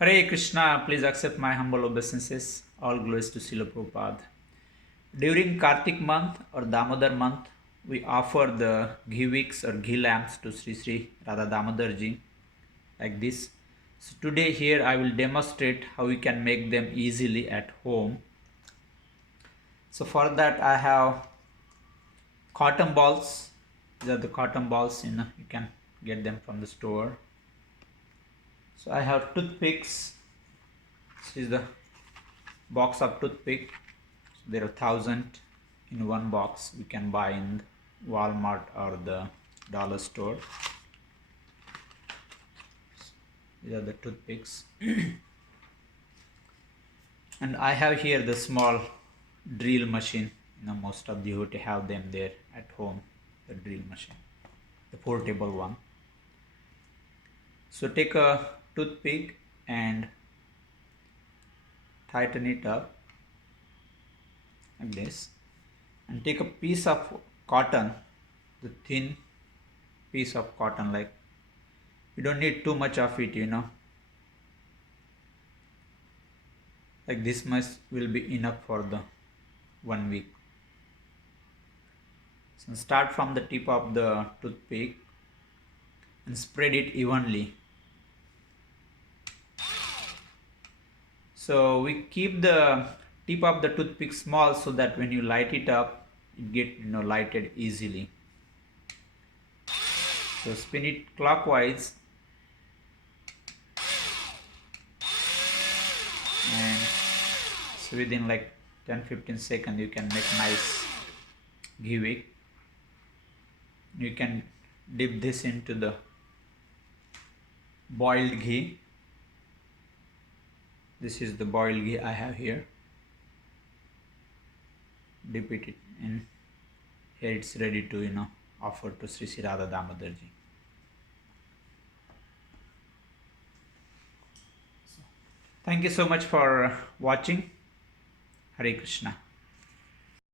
Hare Krishna, please accept my humble obeisances. All glories to Srila Prabhupada. During Kartik month or Damodar month, we offer the ghee wicks or ghee lamps to Sri Sri Radha Damodarji like this. So today here I will demonstrate how we can make them easily at home. So for that I have cotton balls. These are the cotton balls, you can get them from the store. So I have toothpicks. This is the box of toothpick. So there are 1,000 in one box. We can buy in Walmart or the dollar store. These are the toothpicks. And I have here the small drill machine. Most of you would have them there at home. The drill machine, the portable one. So take a toothpick and tighten it up like this, and take a piece of cotton, the thin piece of cotton, like you don't need too much of it, like this much will be enough for the 1 week. So start from the tip of the toothpick and spread it evenly. So we keep the tip of the toothpick small so that when you light it up, it get lighted easily. So spin it clockwise, and so within like 10-15 seconds you can make nice ghee wick. You can dip this into the boiled ghee. This is the boiled ghee I have here. Dip it in. Here it's ready to offer to Sri Sri Radha Damodarji. Thank you so much for watching. Hare Krishna.